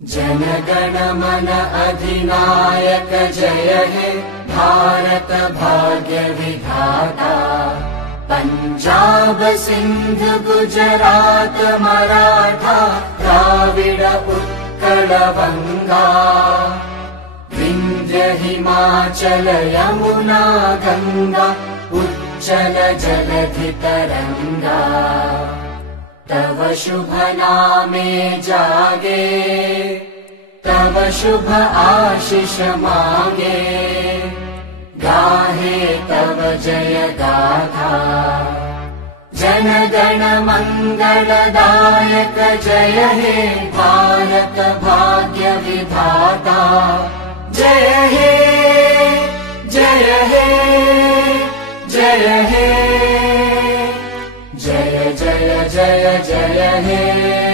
जनगण मन अधिनायक जय हे भारत भाग्य विधाता। पंजाब सिंध गुजरात मराठा द्राविड उत्कल बंगा। विंध्य हिमाचल यमुना गंगा उच्चल जलधि तरंगा। तव शुभ नामे जागे तव शुभ आशीष मांगे। गाहे तव जय गाथा जन गण मंगलदायक जय हे भारत भाग्य विधाता। जय हे जय हे जय हे जय जय जय जय हे।